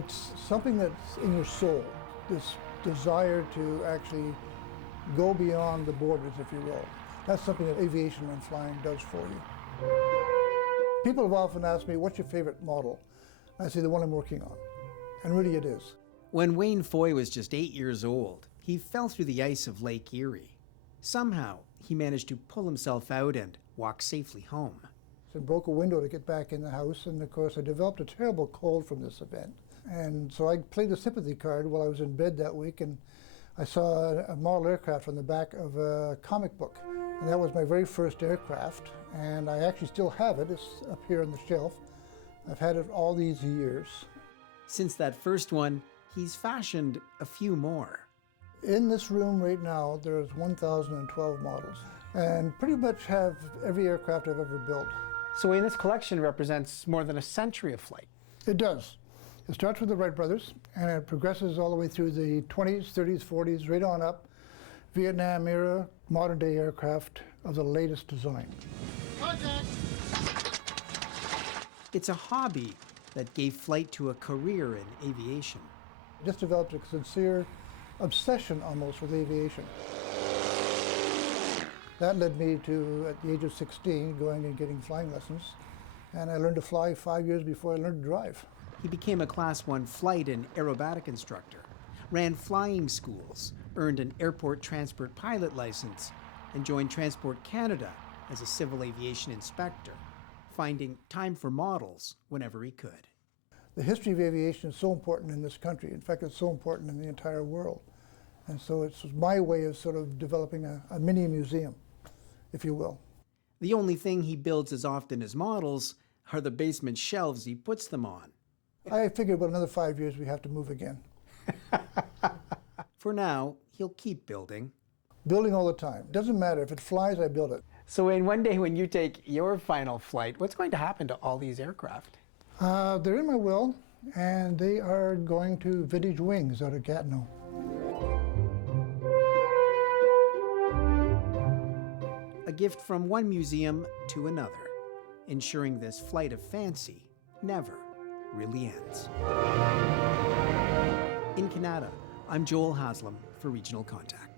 It's something that's in your soul, this desire to actually go beyond the borders, if you will. That's something that aviation and flying does for you. People have often asked me, what's your favorite model? I say, the one I'm working on. And really it is. When Wayne Foy was just 8 years old, he fell through the ice of Lake Erie. Somehow, he managed to pull himself out and walk safely home. So I broke a window to get back in the house, and of course I developed a terrible cold from this event. And so I played the sympathy card while I was in bed that week, and I saw a model aircraft on the back of a comic book. And that was my very first aircraft, and I actually still have it. It's up here on the shelf. I've had it all these years. Since that first one, he's fashioned a few more. In this room right now, there's 1,012 models, and pretty much have every aircraft I've ever built. So in this collection represents more than a century of flight. It does. It starts with the Wright brothers, and it progresses all the way through the 20s, 30s, 40s, right on up. Vietnam era, modern day aircraft of the latest design. Contact! It's a hobby that gave flight to a career in aviation. I just developed a sincere obsession almost with aviation. That led me to, at the age of 16, going and getting flying lessons. And I learned to fly 5 years before I learned to drive. He became a Class 1 flight and aerobatic instructor, ran flying schools, earned an airport transport pilot license, and joined Transport Canada as a civil aviation inspector, finding time for models whenever he could. The history of aviation is so important in this country. In fact, it's so important in the entire world. And so it's my way of sort of developing a mini museum, if you will. The only thing he builds as often as models are the basement shelves he puts them on. I figure about another 5 years we have to move again. For now, he'll keep building. Building all the time. Doesn't matter. If it flies, I build it. So in one day when you take your final flight, what's going to happen to all these aircraft? They're in my will, and they are going to Vintage Wings out of Gatineau. A gift from one museum to another, ensuring this flight of fancy never really ends. In Canada, I'm Joel Haslam for Regional Contact.